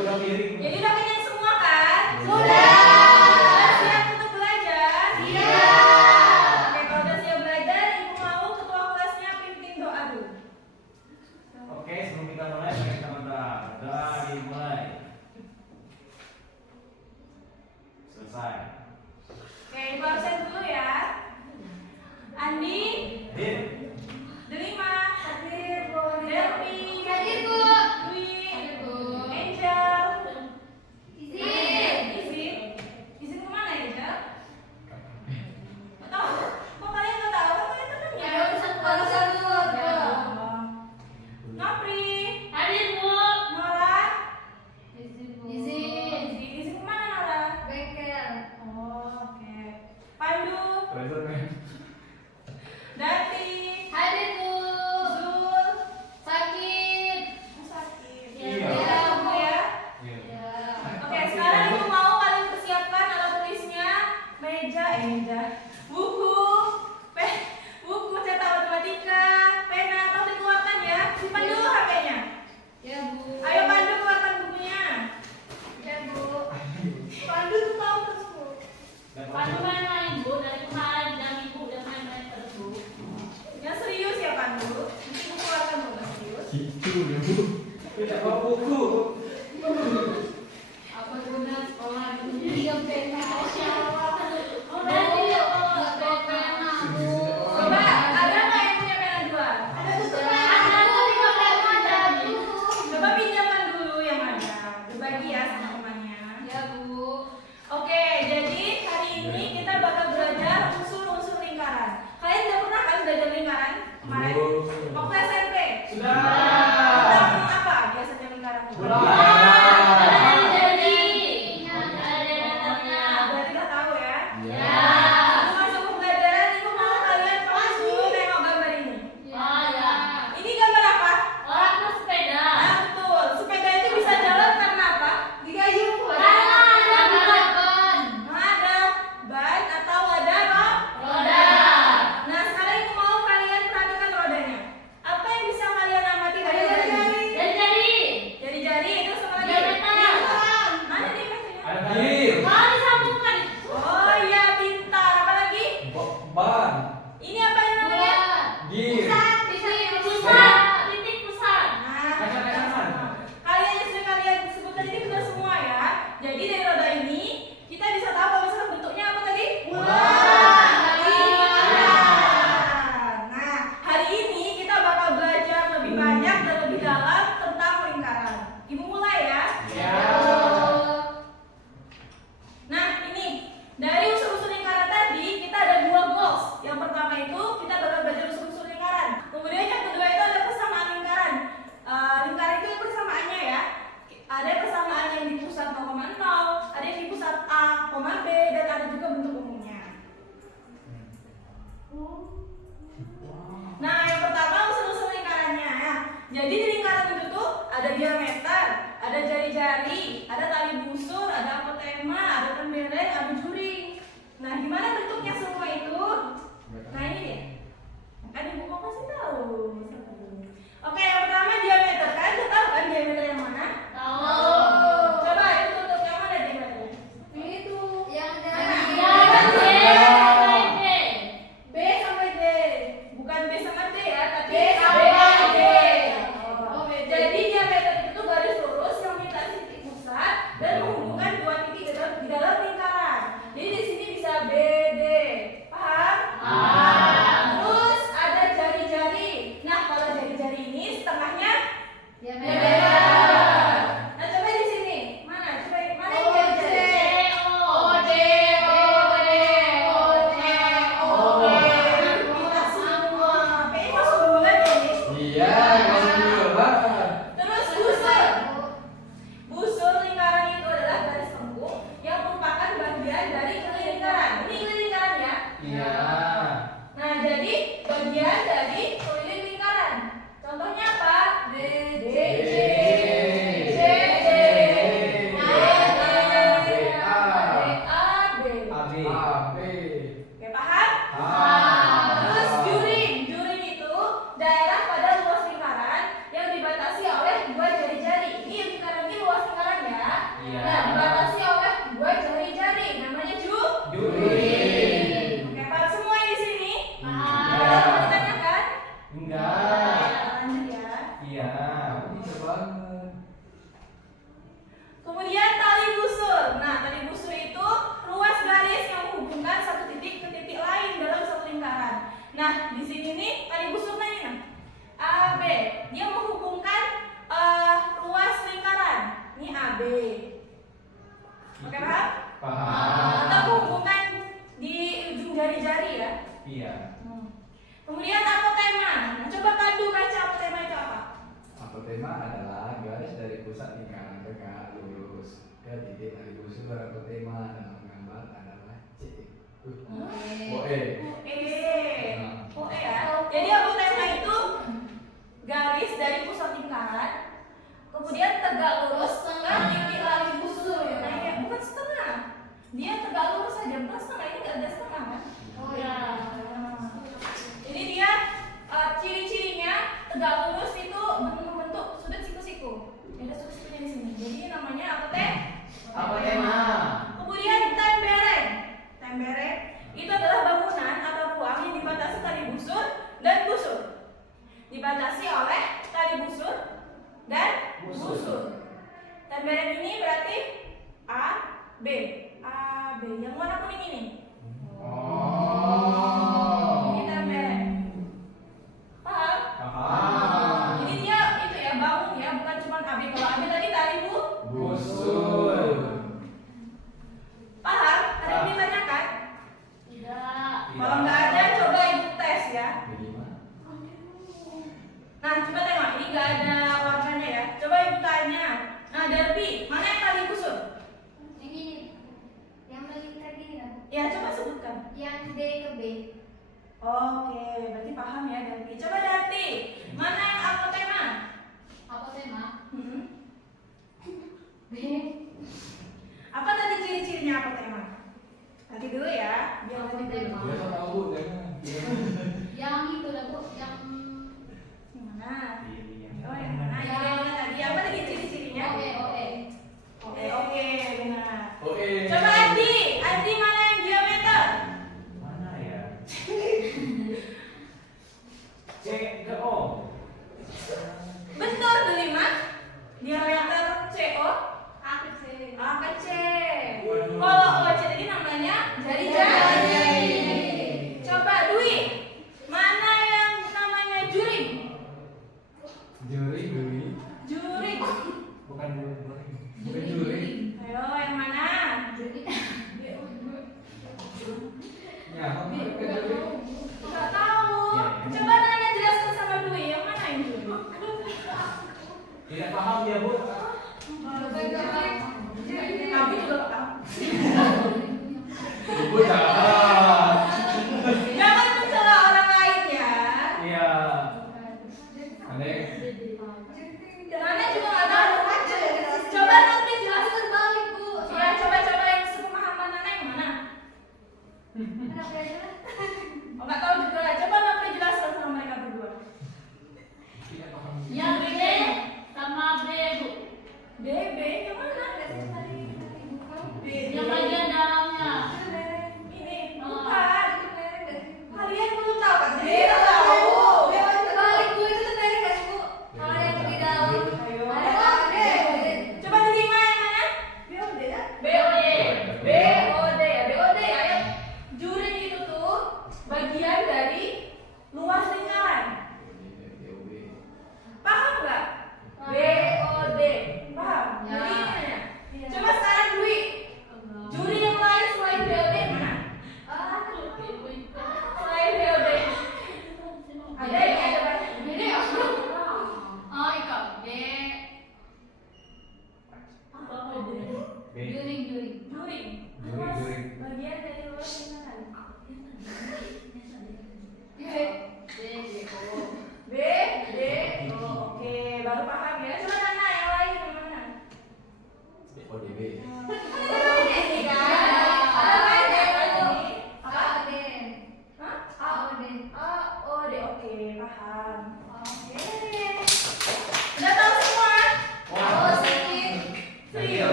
udah piring. Jadi udah kenyang semua kan? Sudah. Siap untuk belajar? Iya. Oke, kalau udah siap belajar, Ibu mau ketua kelasnya pimpin doa dulu. Oke, sebelum kita mulai, mari kita minta dari mulai. Selesai. Oke, Ibu absen dulu ya. Andi, Hadir. Delima, Hadir, Bu. Delpi, Hadir, Bu. Dwi, Hadir, Bu. Angel, Izin. Izin kemana Angel? Nggak tahu. Kok kalian nggak tahu? Kan kalian temennya. Ada urusan keluarga. Nopri, Hadir, Bu. Nora, Izin. izin kemana Nora? Bengkel. Oh, oke. Pandu, Present. Dati, Hadir, Bu. Zul, Sakit. sakit. Iya. Bu ya. Iya. Ya. Oke, sekarang Ibu mau kalian persiapkan alat tulisnya, meja, buku, buku cetak matematika, pena, atau dikeluarkan ya. Simpan dulu HP-nya. Ya, Bu. Ayo Pandu keluarkan bukunya. Ya, Bu. Pandu tuh tahu terus Bu. Pandu main-main, Bu. Dari kemarin dan Ibu udah main-main terus, Bu. Yang serius ya Pandu. Nanti Ibu keluarkan Bu, nggak serius. Gitu ya bu. Tidak bawa buku. Apa guna sekolah itu? Iya, pena. Oh, Bu. nggak pena, Bu. Coba, ada nggak yang punya pena dua? Ada tiga pena ada, Bu. Coba pinjamkan dulu yang mana. Berbagi ya sama temannya. Ya, Bu. Oke, jadi hari ini kita bakal belajar unsur-unsur lingkaran. Kalian udah pernah kan belajar lingkaran kemarin? Belum. Waktu SMP? Sudah. Tentang apa biasanya lingkaran itu? Bola. Berarti udah tahu ya? Ya. Sebelum masuk ke pembelajaran, Ibu mau kalian fokus dulu tengok gambar ini. Ini gambar apa? Nah, betul. Sepeda itu bisa jalan karena apa? Digayung. Ada ban atau ada roda. Nah, sekarang Ibu mau kalian perhatikan rodanya. Apa yang bisa kalian amati dari rodanya? Jari-jari itu sama lagi. Mana diameternya? Ada tadi. Oh iya, pintar. Apa lagi? Ban. Ini apa yang namanya? Gir. Nah, Kaca-kacangan. kalian yang sudah kalian sebutkan ini benar semua ya. Jadi dari roda ini kita bisa tahu kalau misalnya bentuknya apa tadi? Bulan. Nah, hari ini kita bakal belajar lebih banyak dan lebih dalam tentang lingkaran. Ibu mulai ya. Ya. Nah, ini dari unsur-unsur lingkaran tadi kita ada dua goals. Yang pertama itu kita bakal belajar unsur-unsur lingkaran. Kemudian yang kedua itu ada persamaan lingkaran. Lingkaran itu persamaannya ya. Ada persamaan yang di pusat 0,0, ada yang di pusat A, B, dan ada juga bentuk umumnya. Nah, yang pertama unsur-unsur lingkarannya. Jadi di lingkaran itu tuh ada diameter, ada jari-jari, ada tali busur, ada apotema, ada tembereng, ada juring. Nah, gimana bentuknya semua itu? Nah, ini dia. Kan Ibu mau kasih tahu. Oke, yang pertama diameter. Kalian udah tahu kan diameter yang mana? Coba itu tutup yang mana diameternya? Itu yang B sampai D. Bukan B sama D ya, tapi B sampai D. Oh, jadi diameter itu tuh garis lurus yang melintasi titik pusat dan menghubungkan dua titik di dalam lingkaran. Jadi di sini bisa B, D. Paham? Terus ada jari-jari Iya. Nah, dibatasi oleh 2 jari-jari, namanya juri. Oke, paham semua yang di sini? Paham. Ada yang mau ditanyakan? Enggak. Lanjut ya. Iya. Bisa banget. Kemudian tali busur. Nah, tali busur itu ruas garis yang menghubungkan satu titik ke titik lain dalam satu lingkaran. Nah, di sini nih tali busurnya ini nah. A, B. Dia menghubungkan ruas lingkaran. Ini AB. Oke, paham? Paham. Atau menghubungkan di ujung jari-jari ya. Iya. Kemudian apotema. Nah, coba Pandu baca apotema itu apa? Apotema adalah garis dari pusat lingkaran tegak lurus ke titik tali busur. Apotema dalam gambar adalah C. Oh, Ya. Jadi apotema itu garis dari pusat lingkaran, kemudian tegak lurus ke titik tali busur. Nah, ya bukan setengah. Dia tegak lurus saja, bukan setengah. Ini nggak ada setengah kan? Oh ya. Jadi dia ciri-cirinya tegak lurus itu bentuk sudut siku-siku. Ada siku-sikunya di sini. Jadi namanya Apotema. Kemudian tembereng. Tembereng itu adalah bangunan atau ruang yang dibatasi tali busur dan busur. Dibatasi oleh tali busur dan busur. Tembereng ini berarti A, B. A, B. Yang warna kuning ini. Oh. Ini tembereng. Paham? Paham. Jadi dia itu ya bangun ya, bukan cuma AB. Kalau AB tadi tali Busur. Paham? Ada yang ditanyakan? Tidak. Kalau nggak ada, coba ibu tes ya. Bagaimana? Nah, coba tengok. Ini nggak ada warnanya ya. Coba ibu tanya. Nah, Derby, mana yang tali busur? Yang ini, yang melingkar gini kan? Ya, coba sebutkan. Yang D ke B. Oke, berarti paham ya Derby. Coba Dati, mana yang apotema? Apotema. B. Apa tadi ciri-cirinya apotema? Nanti dulu ya, biar nanti dulu. Dia tak tahu jangan. Yang itu lah Bu, yang Yang mana? Oh, yang mana? Yang mana tadi? Apa tadi ciri-cirinya? OE. Oke, benar. Oke. Coba Andi, Andi mana yang diameter? Mana ya? C ke O. Betul, Delima. Diameter CO A ke C. A ke C. Waduh. Kalau O C ini namanya jari-jari. Coba Dwi, mana yang namanya juring? Juri. Juring. Bukan juri. Bukan juri. Ayo, yang mana? Ya, apa kan juri? Nggak tahu. Coba nanya jelaskan sama Dwi, yang mana yang juring? Tidak paham ya Bu. Aku juga nggak tahu. Ibu jangan. Jangan mencela orang lain ya. Iya. Aneh. Mana juga nggak tahu. Coba nanti jelaskan Terbalik Bu. Ya, coba yang sepemahaman Nana yang mana? Kenapa ya? Oh, nggak tahu juga. Coba nanti jelaskan sama mereka berdua. Tidak paham. Yang B sama B Bu. B yang mana? Yang lagi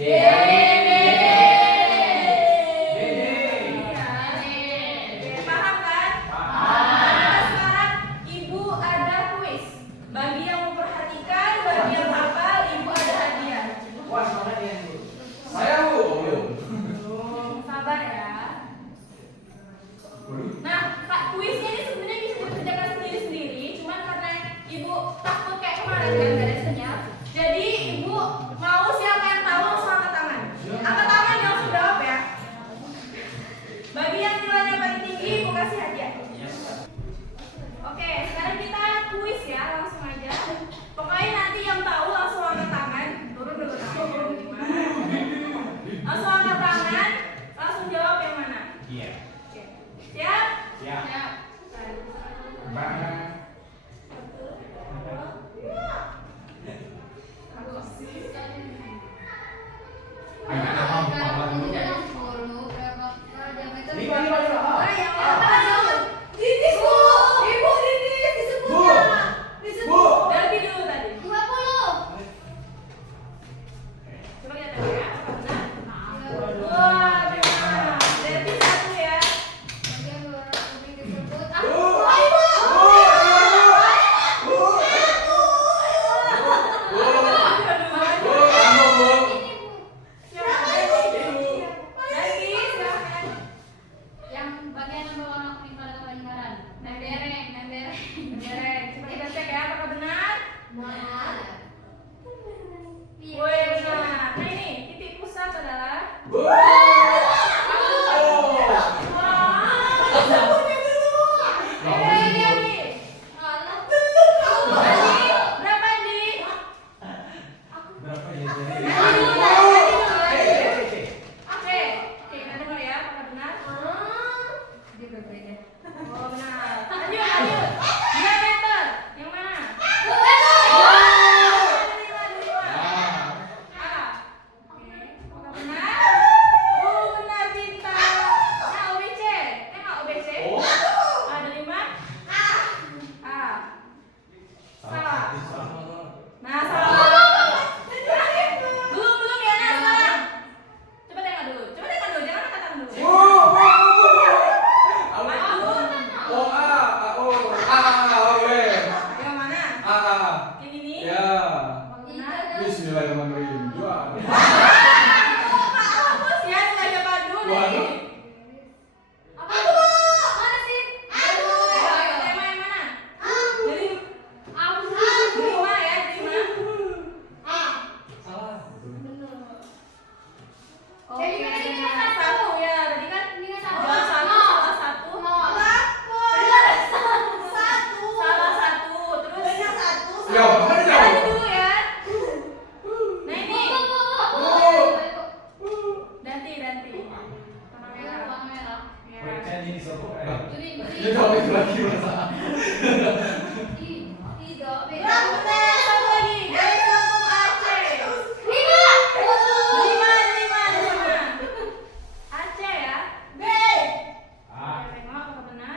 Oke, paham kan? Nah, sekarang ibu ada kuis. Bagi yang memperhatikan, bagi yang hafal, ibu ada hadiah. Wah, semangat ya, Bu. Saya Bu. Sabar ya. Nah, Kak, kuisnya ini sebenarnya bisa dikerjakan sendiri-sendiri, cuman karena ibu takut kayak kemarin kan gak ada sinyal. Jadi ibu mau siapa yang tahu langsung angkat tangan. Angkat tangan yang langsung jawab ya. Bagi yang nilainya paling tinggi, ibu kasih hadiah. Oke, sekarang kita kuis ya, langsung aja. Pokoknya nanti yang tahu langsung angkat tangan. Turun dulu tangannya. Langsung angkat tangan, langsung jawab yang mana. Iya. Oke. Siap? Siap. Bang. Dari dulu tadi. Coba lihat tadi ya. Wah, benar. Dari satu ya. Lagi, silakan. Yang bagian yang berwarna kuning pada kebanyakan. Nembereng. Coba kita cek ya, apakah benar? Woi, benar. Nah ini, titik pusat adalah berapa Andi? Berapa ya jadi? Oke, kita dengar ya, apakah benar? Oh benar. Lanjut. 2 meter. Yang mana? Oke, apakah benar? Oh benar, pintar. Nah, OBC. Tengok OBC. Ada 5. Salah. Nah, salah. Belum ya, nah salah. Coba tengok dulu. Jangan angkat tangan dulu. Yang mana? Yang ini? Benar. Bismillahirrahmanirrahim. Hapus ya, nggak ada padu nih. Ayo, tema yang mana? Dari lima ya, 5. Oh, satu ya, tadi kan jawab salah satu. Salah satu, terus Ganti dulu ya. Nah ini, ganti. Warna merah. Saya jadi satu. Ini jawab itu lagi masa. Satu lagi, dari kampung Aceh. 5. Aceh ya. Tengok apakah benar?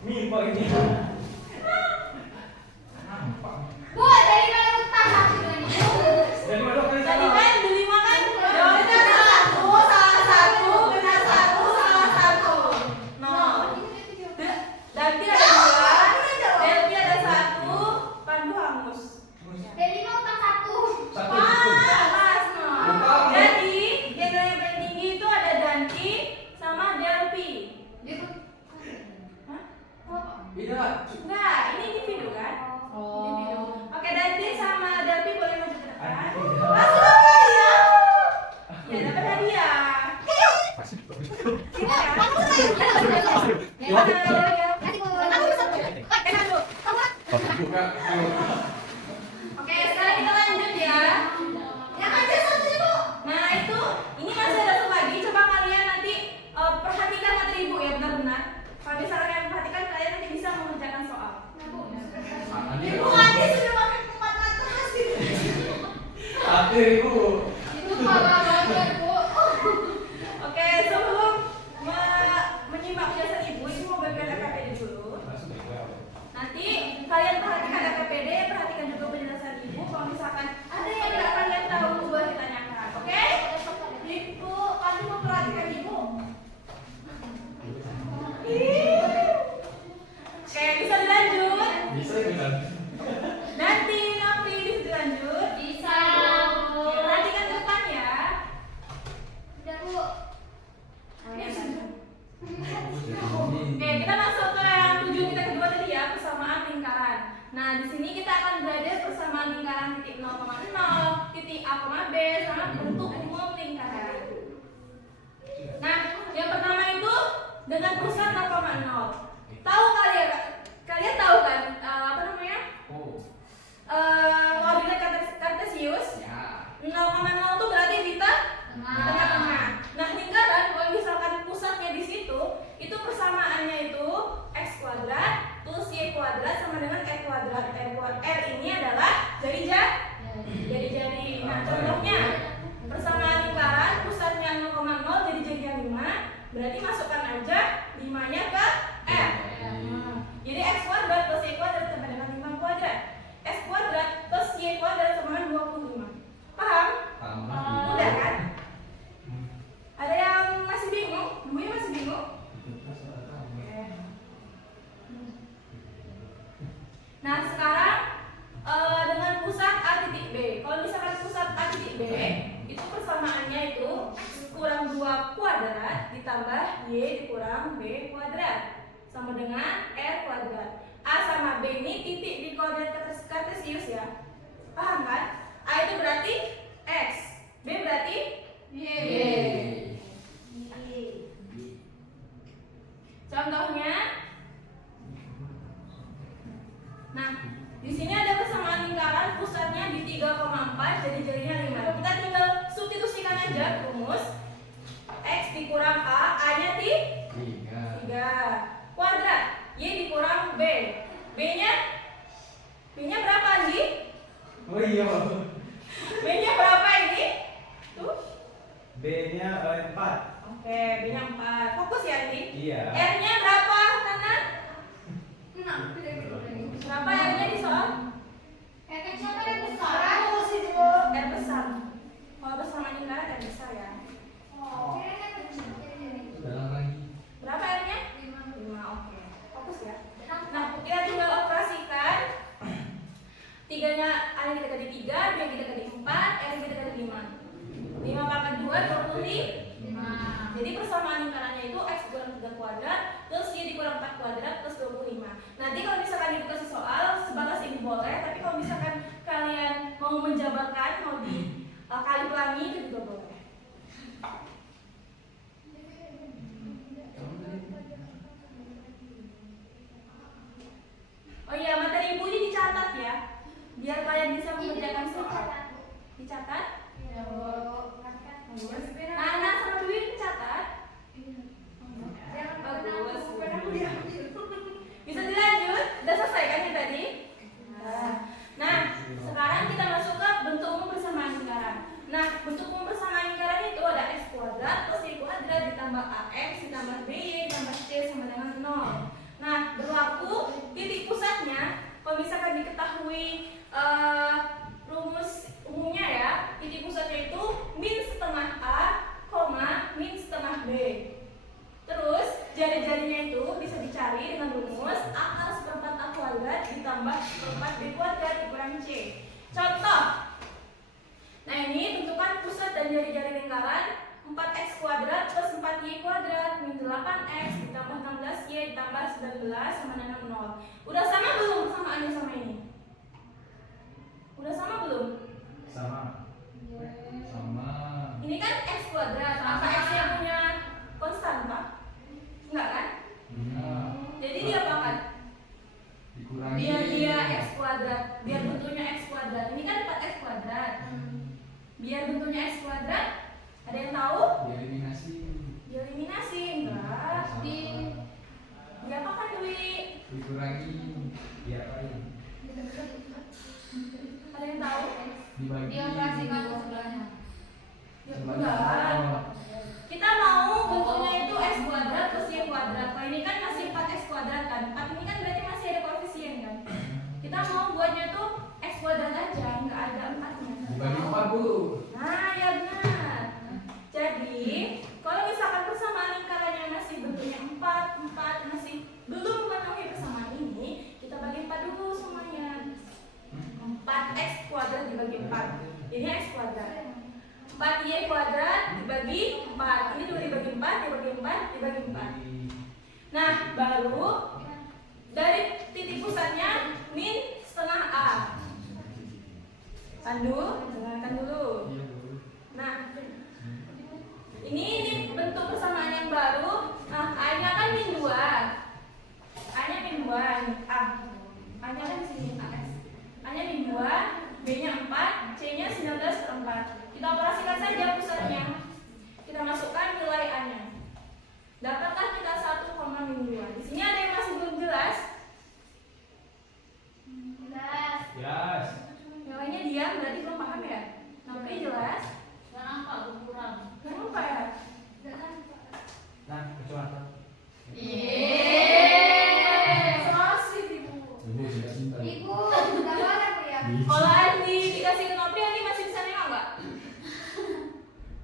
Mimpi ini. Dari mana kali Tadi salah? kan 5 kan? Jawabnya salah satu, benar satu, salah satu. Danti ada 2, Delpi ada 1, Pandu hangus. Pas, no. Jadi yang paling tinggi itu ada Danti sama Delpi. Hah? Enggak, ini individu kan? Individu. Oke, Danti sama Delpi boleh maju ke depan. Masuk apa ya? Ya dapat hadiah. Ini ya. Oke, sekarang kita lanjut ya. Nah itu, ini masih ada satu lagi. Coba kalian nanti perhatikan materi ibu ya benar-benar. Kalau misalnya kalian perhatikan, kalian nanti bisa mengerjakan soal. Ibu nanti sudah pakai 4 mata hasil. Ibu. Oke, sebelum menyimak penjelasan ibu mau bagian KKP dulu. Nanti kalian perhatikan Nanti Nopri bisa dilanjut. Bisa, Bu. Perhatikan ke depan ya. Udah, Bu. Oke, kita masuk ke yang tujuan kita kedua tadi ya, persamaan lingkaran. Nah, di sini kita akan belajar persamaan lingkaran titik 0,0, titik A, B, sama bentuk umum lingkaran. Nah, yang pertama itu dengan pusat 0,0. Tahu kalian tahu kan apa namanya? Oh, Koordinat kartesius. ya. 0,0 itu berarti di tengah-tengah. Nah, lingkaran kalau misalkan pusatnya di situ, itu persamaannya itu x kuadrat plus y kuadrat sama dengan r kuadrat. R ini adalah jari-jari. Nah, contohnya persamaan lingkaran pusatnya 0,0 jari-jarinya 5, berarti masukkan aja 5-nya ke R. Jadi x kuadrat plus y kuadrat sama dengan 5 kuadrat. X kuadrat plus y kuadrat sama dengan 25. Paham? Tambah Mudah kan? Ada yang masih bingung? Duanya masih bingung? Nah, sekarang dengan pusat A titik B. Kalau misalkan pusat A titik B, itu persamaannya itu x kurang 2 kuadrat ditambah y dikurang b kuadrat sama dengan r kuadrat. A sama B ini titik di koordinat kartesius ya. Paham kan? A itu berarti x, B berarti y. Contohnya, nah, di sini ada persamaan lingkaran pusatnya di 3,4, jadi jarinya 5. Kita tinggal substitusikan aja rumus x dikurang a, a-nya 3 kuadrat, y dikurang b. B-nya berapa, Andi? Oh iya. B-nya berapa ini? Tuh. B-nya 4. Oke, B-nya 4. Fokus ya, Andi? Iya. R-nya berapa, Nana? 6. Berapa R-nya di soal? R besar. Kalau persamaan lingkaran R besar ya. dalam lagi. Berapa R-nya? 5. Oke. Fokus ya. Nah, kita tinggal operasikan. 3-nya A yang kita kali 3, B yang kita kali 4, R yang kita kali 5. 5 pangkat 2, 25. Jadi persamaan lingkarannya itu x kurang 3 kuadrat plus y dikurang 4 kuadrat plus 25. Nanti kalau misalkan itu kasih soal sebatas ini boleh, tapi kalau misalkan kalian mau menjabarkan, mau dikali pelangi itu juga boleh. Oh iya, materi ibu ini dicatat ya, biar kalian bisa mengerjakan soal. Dicatat? Nana sama Dwi dicatat? Bagus. Bisa dilanjut? Udah selesai kan yang tadi? Nah, sekarang kita masuk ke bentuk umum persamaan lingkaran. Nah, bentuk umum persamaan lingkaran itu ada x kuadrat plus y kuadrat ditambah ax ditambah by ditambah c sama dengan 0. Nah, berlaku titik pusatnya. Kalau misalkan diketahui rumus umumnya ya, titik pusatnya itu min setengah A, min setengah B. Terus jari-jarinya itu bisa dicari dengan rumus akar seperempat A kuadrat ditambah seperempat B kuadrat dikurang C. Contoh. Nah, ini bentukan pusat dan jari-jari lingkaran 4x kuadrat plus 4y kuadrat min 8x ditambah 16y ditambah 19 sama dengan 0. Udah sama belum persamaannya sama ini? Udah sama belum? Sama. Ini kan x kuadrat, apa x yang punya konstan, Pak? Enggak kan? Jadi dia apa kan? Dikurangi. Biar dia x kuadrat, biar bentuknya x kuadrat. Ini kan 4x kuadrat. Biar bentuknya x kuadrat, ada yang tahu? Dieliminasi, enggak? Di apa kan, Dwi? Dikurangi. Diapain? Ada yang tahu? Dibagi. Dioperasikan ke sebelahnya. Ya, enggak. Kita mau bentuknya itu x kuadrat plus y kuadrat. Kalau ini kan masih 4x kuadrat kan. 4 ini kan berarti masih ada koefisien kan. Kita mau buatnya tuh x kuadrat aja, enggak ada 4-nya. Dibagi 4, Bu. Nah, ya benar. Jadi, kalau misalkan persamaan lingkarannya masih bentuknya 4 masih belum memenuhi persamaan ini, kita bagi 4 dulu 4y kuadrat dibagi 4. Ini juga dibagi 4, dibagi 4, dibagi 4. Nah, baru dari titik pusatnya min setengah A. Pandu, dengarkan dulu. Nah, ini bentuk persamaan yang baru. Nah, A-nya kan min 2. A-nya min 2 nih, A. A-nya kan sini, AS. A-nya min 2, B-nya 4, C-nya 19/4. Kita operasikan saja pusatnya. Kita masukkan nilai A-nya. Dapatlah kita 1,2. Di sini ada yang masih belum jelas? Jelas. Yes. Nilainya diam, berarti belum paham ya? Tapi jelas? Gak nampak berkurang. Kenapa ya? Nah, kecuali. Selasih ibu. Ibu sudah cinta. Ibu, udah banget ya. Kalau Andi dikasih ke Nopi, Andi masih bisa nengok nggak?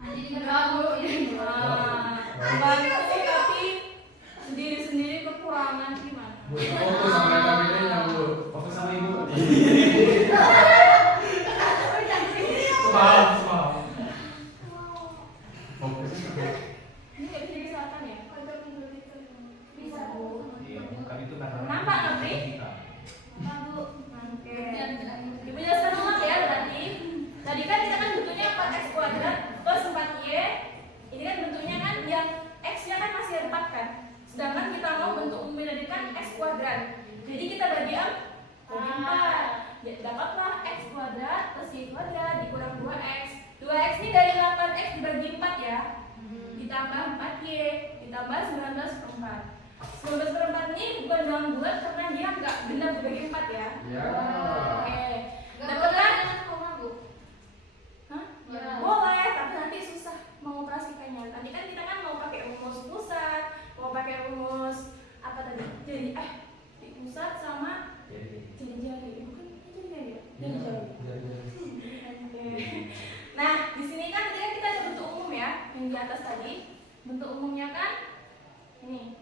Andi diganggu. Bantu sih, tapi sendiri-sendiri kekurangan gimana? Bu, fokus sama kameranya, Bu. Fokus sama ibu. Paham, paham. Fokus. Ini nggak bisa disalahkan ya? Bisa bu. Iya, bukan itu karena. Nampak, Nopi? Kita. Oke. Ibu jelaskan ulang ya berarti. Tadi kan kita kan bentuknya 4x kuadrat plus 4y. Ini kan bentuknya kan yang x-nya kan masih 4 kan. Sedangkan kita mau bentuk umumnya tadi kan x kuadrat. Jadi kita bagi 4. Dapatlah x kuadrat plus y kuadrat dikurang 2x. 2x ini dari 8x dibagi 4 ya. Ditambah 4y ditambah 19/4. 19/4 ini bukan dalam bulat karena dia nggak benar dibagi 4 ya. Ya. Oke. Gak Dapatlah. dengan koma, Bu. Hah? Ya. Boleh, tapi nanti susah mengoperasikannya. Tadi kan kita kan mau pakai rumus pusat, mau pakai rumus apa tadi? Jadi di pusat sama jari-jari. Bukan jari-jari ya? Jari-jari. Oke. Nah, di sini kan tadi kan kita ada bentuk umum ya, yang di atas tadi. Bentuk umumnya kan ini.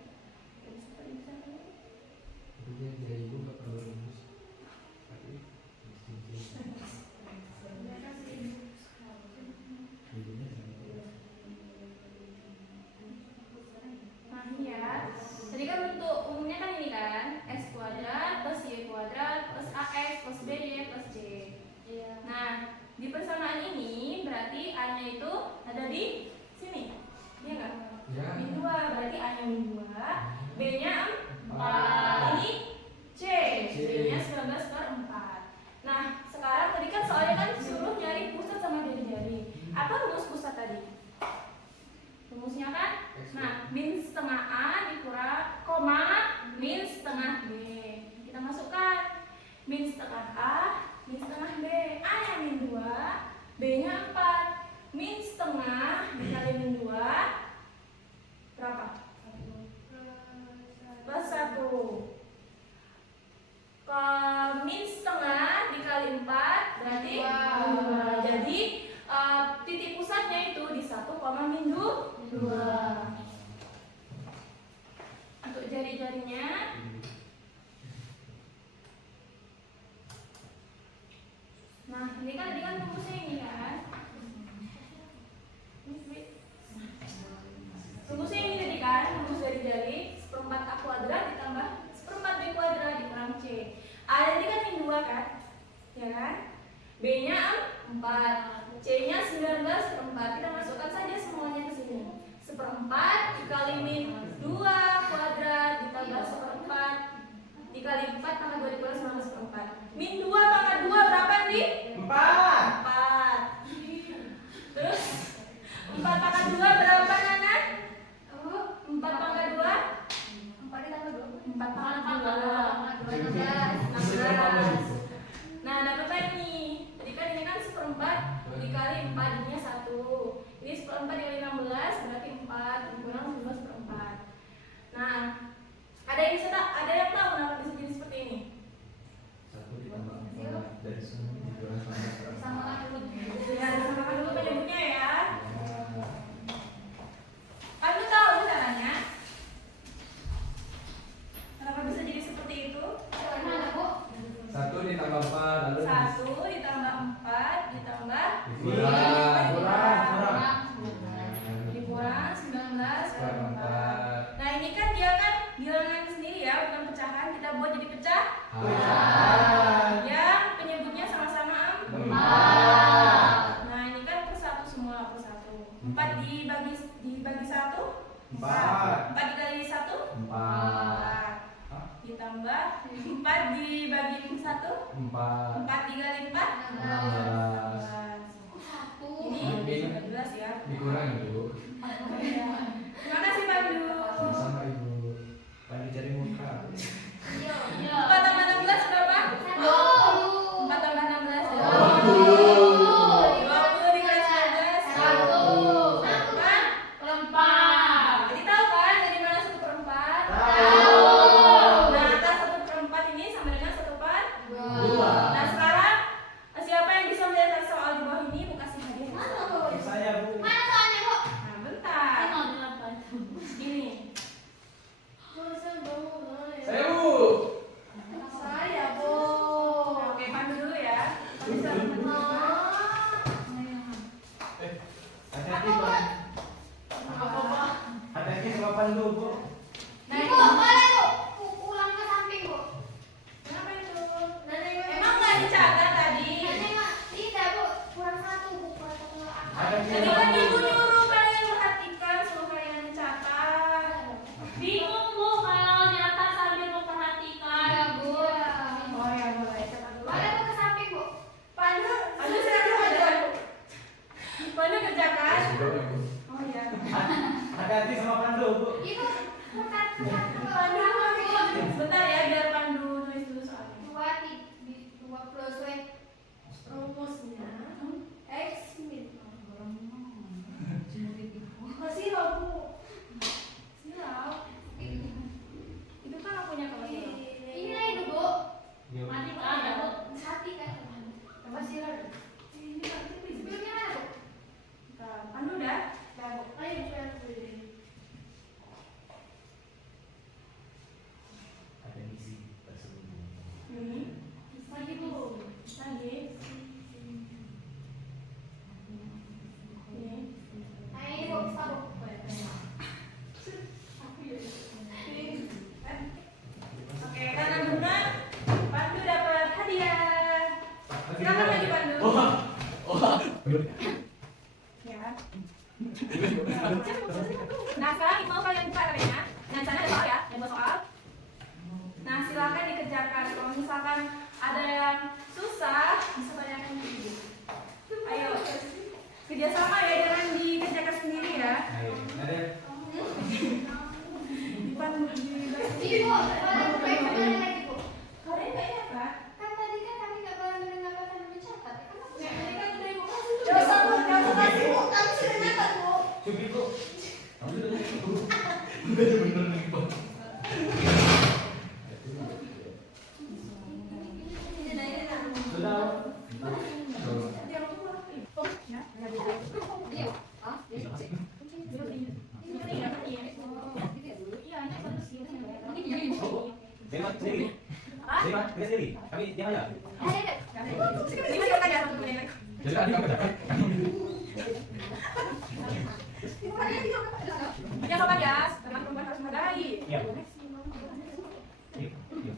Jadi ibu nggak perlu rumus. Nah ini ya, tadi kan bentuk umumnya kan ini kan, x kuadrat plus y kuadrat plus ax plus by plus c. Nah di persamaan ini berarti a-nya itu ada di sini, iya nggak? Ya. Min 2 berarti a-nya min 2, b-nya 4. 4. Ini c, b-nya 19/4. Nah sekarang tadi kan soalnya kan disuruh nyari pusat sama jari-jari. Apa rumus pusat tadi? Rumusnya kan, nah min setengah A dikurang koma min setengah B. Kita masukkan min setengah A, min setengah B. A nya min 2, B nya 4. Min setengah dikali min 2 berapa? Plus 1. Min setengah dikali 4 berarti 2. Jadi titik pusatnya itu di 1,-2. Untuk jari-jarinya nah ini kan rumusnya ini kan. Rumusnya ini tadi kan, rumus jari-jari 1/4 A kuadrat ditambah 1/4 B kuadrat dikurang C. A tadi kan min 2 kan? Ya kan? B nya 4, C nya 19/4. Kita masukkan saja semuanya ke sini. 1/4 dikali min 2 kuadrat ditambah 1/4 dikali 4 tambah 2 dikurang 19/4. Min 2 pangkat 2 berapa nih? 4. 4. Terus 4 pangkat 2 berapa Nana? 4 pangkat 2? 4 ditambah 2? 4 pangkat 2 16. Nah dapatlah ini. Tadi kan ini kan 1/4 dikali 4 jadinya 1. Ini 1/4 dikali 16 berarti 4 dikurang 19/4. Nah ada yang bisa tak? Ada yang tahu kenapa bisa jadi seperti ini? 1 ditambah 4 dari semua dikurang 19. Samakan dulu. Ya, samakan dulu penyebutnya ya. Kamu tahu caranya? Kenapa bisa jadi seperti itu? Gimana, Bu? 1 ditambah 4 lalu 1 ditambah 4 ditambah dikurang. dikurang. 4 4 dikali 4 16. Satu. Ini 19 ya. Dikurangi Ibu. Terima kasih Pandu. Sama-sama Ibu. Pandu cari muka. Iya. 4 tambah 16 berapa? 20. 4 tambah 16 ya. 20. 20 dikali 19 Satu. Kan? Perempat. Jadi tahu kan dari mana 1/4? Nah, atas 1/4 ini sama dengan 1/4. Nah, sekarang siapa yang bisa melihat soal di bawah ini? Bu kasih hadiah. Saya Bu. Mana soalnya, Bu? Nah, bentar. Ini mau delapan. Gini. Saya Bu. Saya, Bu. Nah, oke, Pandu dulu ya. Bisa Hati-hati Pak. Hati-hati sama Pandu Bu. Nah, Ibu, boleh, Bu? Ulang ke samping, Bu. kenapa itu? Nenek, Emang nggak dicatat tadi? Nenek, tidak, Bu. Kurang satu, Bu. Kurang satu. Jadi kan ibu nyuruh kalian perhatikan, suruh kalian mencatat. Bingung Bu kalau nyata sambil memperhatikan. Iya, Bu. Oh ya boleh, catat dulu. Boleh, Bu, ke samping, Bu. Pandu silakan aja. Pandu kerjakan. Ibu, Ibu. Oh ya. Hati-hati sama Pandu Bu. Ibu, bukan. Pandu, sebentar ya biar Pandu tulis dulu soalnya. 2 plus W. Rumusnya X min. Masih loh, Bu. Silau. Itu kan aku punya kamu. Ini lah itu, Bu. Mati kan ada Bu. Hati kan. Masih lah. Ini kan sebelumnya mana, Bu? Pandu udah. Dah, Bu. Ayo, Bu, yang dulu. Ada misi tersembunyi. Ini. Lagi, Bu. Lagi. Ini. Nah, ini, Bu. Stop, Bu. Oke, karena benar Pandu dapat hadiah. Silakan lagi Pandu. Ya. Nah, sekarang mau kalian buka karenya. Nah, sana ada soal ya, yang buat soal. Nah, silakan dikerjakan. Kalau misalkan ada yang susah, bisa tanyakan ke ibu. Ayo, kerjasama ya, jangan dikerjakan sendiri ya. Ayo, ada. Pandu. Ibu, boleh break kembali lagi, Bu. Kalian kayaknya apa? Kan tadi kan kami nggak boleh mendengarkan dan mencatat. Kan aku Ya, ini kan udah ibu kasih. Jangan sampai, jangan sampai, Bu. Kami sudah nyatat, Bu. Cukup Bu. Kamu sudah Bu. Udah bener nih, Pak. Sudah. Tuh. Iya. Hah? Terima sendiri. Terima sendiri. Kami diam aja. Ini masih akan ada satu menit. Jadi tadi kamu dapat. Ya sobat ya, teman-teman harus menghargai. Iya. Iya. Iya.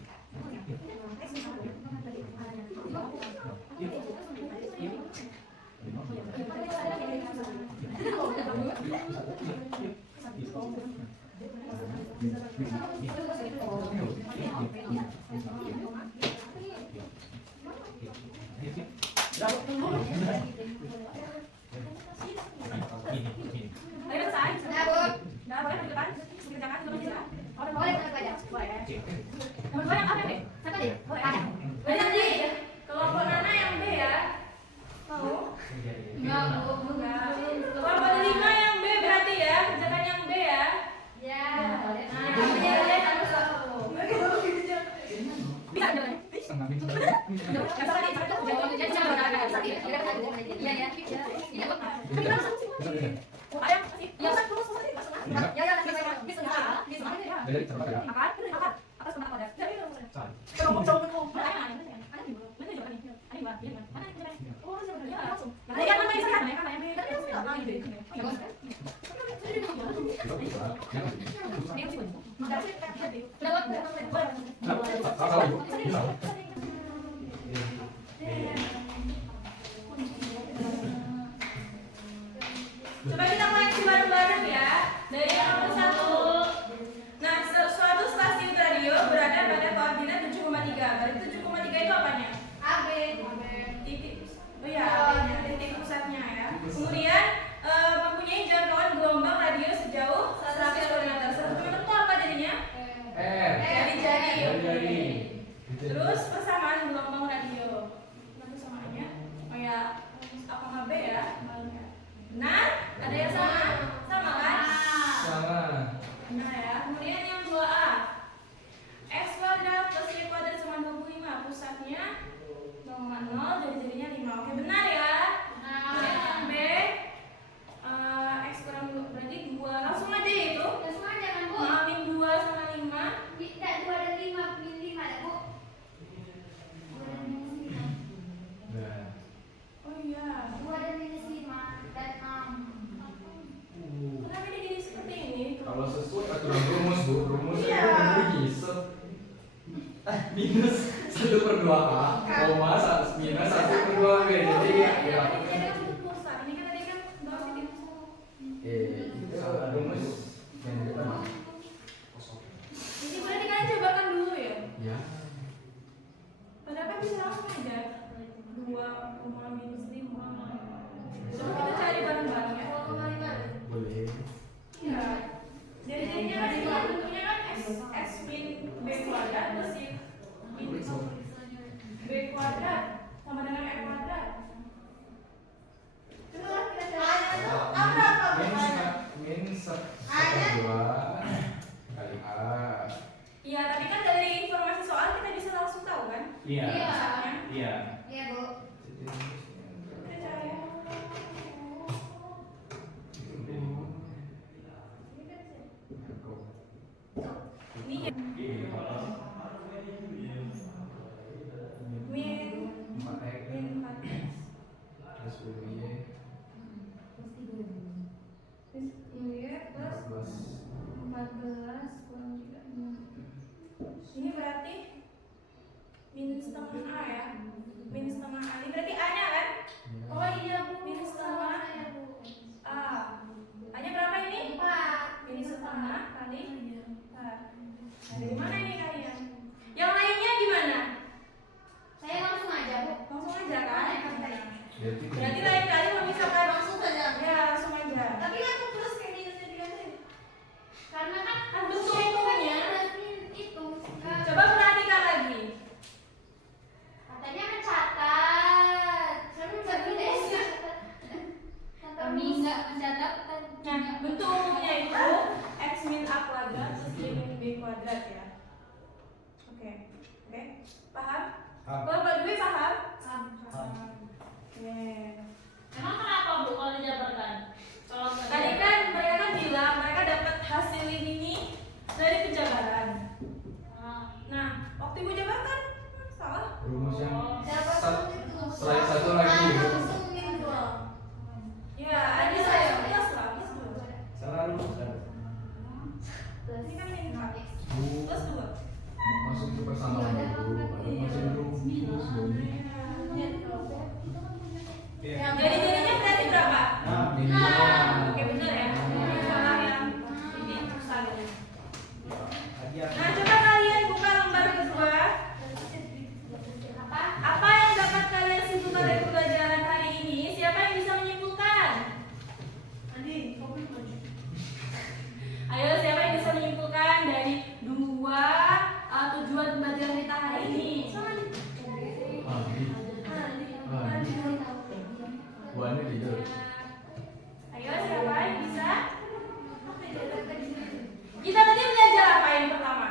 Ayo selesai. Nah, Bu. Nah, boleh lanjut depan. Kerjakan dulu ya. Boleh kita baca. Boleh. Nomor 2 yang apa deh? Satu deh. Boleh. Banyak nih. Kelompok Nana yang B ya. Mau? Enggak, Bu. Enggak. Kelompok 5 yang B berarti ya. Kerjakan yang B ya. Ya. Nah, ya, harus satu. Bisa jalan. Setengah pintu. Yang salah nih, satu. Jadi jangan berada. Iya, ya. Iya, Bu. Ayam, yang satu selesai masuk. Ya, ya, bisa. Jadi cepat ya. Akar. Atas kemana pada? Jadi Saat. Kalau Ibu bisa. Coba kita koleksi bareng-bareng ya. Dari yang nomor 1. Nah, suatu stasiun radio berada pada koordinat 7,3. Berarti 7,3 itu apanya? semua minus 1/2 jadi ya. Ini kan untuk pulsa. Ini kan tadi kan positif. Itu rumus yang depan. Ini berarti kalian cobakan dulu ya. Ya. Padahal kan bisa langsung aja 2, minus 5. Coba kita cari bareng-bareng ya. Boleh. Iya. Jadi jadinya kan ini bentuknya kan x min b kuadrat plus b kuadrat sama dengan e kuadrat. Coba kita cari. Min 1/2 kali A. Iya, tapi kan dari informasi soal kita bisa langsung tahu kan? Iya. Misalnya. Iya. Iya, Bu. Kita cari. Ini ya. Min 4x min 4x. plus 10y Terus ini ya plus 14 14 kurang 3. Ini berarti min setengah A ya. Min setengah A. Ini berarti A-nya kan? Oh iya, Bu. Min setengah Saya, Bu. A. A-nya berapa ini? 4. Min setengah kali 4. Nah, dari mana ini kalian? Yang lainnya gimana? Saya langsung aja, Bu. Langsung aja kan? Berarti berarti lain kali kalau misalkan Langsung saja. ya langsung aja. Tapi kan tuh plus kayak minusnya diganti. Karena kan Bentuk hitungnya. itu. Coba perhatikan lagi. Katanya mencatat. Saya mencatat. Kami nggak mencatat. Nah, bentuk umumnya itu x min a kuadrat plus y min b kuadrat ya. Oke. Paham? Kalau Pak Dwi paham? Oke. Emang kenapa Bu kalau dijabarkan? Kalau Tadi kan mereka kan bilang mereka dapat hasil ini dari penjabaran. Nah, waktu ibu jabarkan salah. rumus yang Dapat slide satu lagi. langsung min 2. Ya, ada saya plus lah, plus 2. Salah rumus kan? Ini kan min 4 Bu, plus 2. masuk ke persamaan dulu, baru masuk rumus dulu. Iya. Jadi jadinya berarti berapa? Nah, Minimal. Oke, bener ya. Salah yang ini salah. hadiah. Nah, coba kalian buka lembar kedua. Apa yang dapat kalian simpulkan dari pelajaran hari ini? Siapa yang bisa menyimpulkan? Andi, ayo, siapa yang bisa menyimpulkan dari dua tujuan pembelajaran kita hari ini? Buahnya tidur. Ayo, siapa yang bisa? Kita tadi belajar apa yang pertama?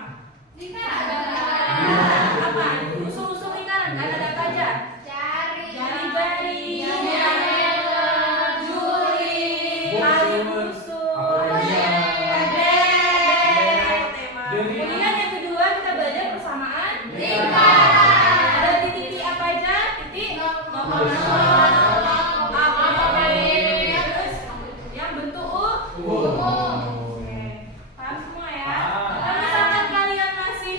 Apa? Usul-usul lingkaran, kan ada apa aja? Jari-jari, juri, tali busur, tema. Kemudian yang kedua kita belajar persamaan lingkaran. Ada titik apa aja? Titik nomor. Terus yang bentuk umum. Oke, paham semua ya? Kalau misalkan kalian masih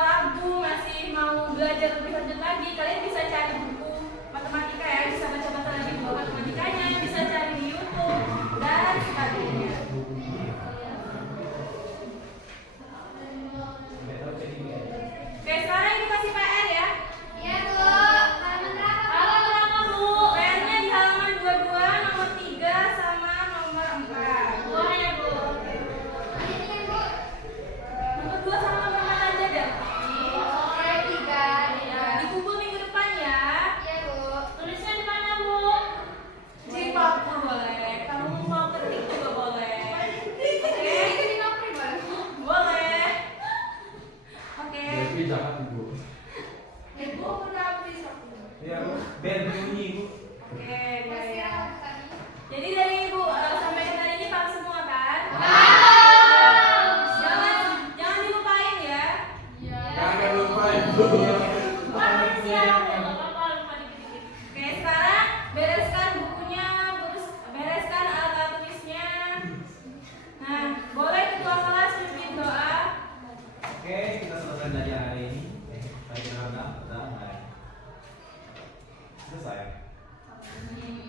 ragu, masih mau belajar lebih lanjut lagi, kalian bisa cari buku matematika ya, bisa baca-baca lagi buku matematikanya, bisa cari di YouTube dan sebagainya. Oke, sekarang ini kasih PR ya. Halaman berapa, Bu? PR-nya di halaman 22, nomor 3 sama nomor 4. Buah ya Bu. Nomor 2 sama nomor 4 aja deh. Ya, dikumpul minggu depan ya. Tulisnya di mana Bu? Di paku boleh. Kamu mau ketik juga boleh. Boleh. Oke. Tapi jangan ibu. Iya, Bu. Bel bunyi, Bu. Oke, boleh ya. Jadi dari Ibu sampai ke hari ini paham semua kan? Jangan dilupain ya. Jangan lupa ibu. Oke, sekarang bereskan bukunya, terus bereskan alat tulisnya. Nah, boleh ketua kelas pimpin doa. Oke, kita selesai belajar hari ini. Baik, udah. Selesai. Ini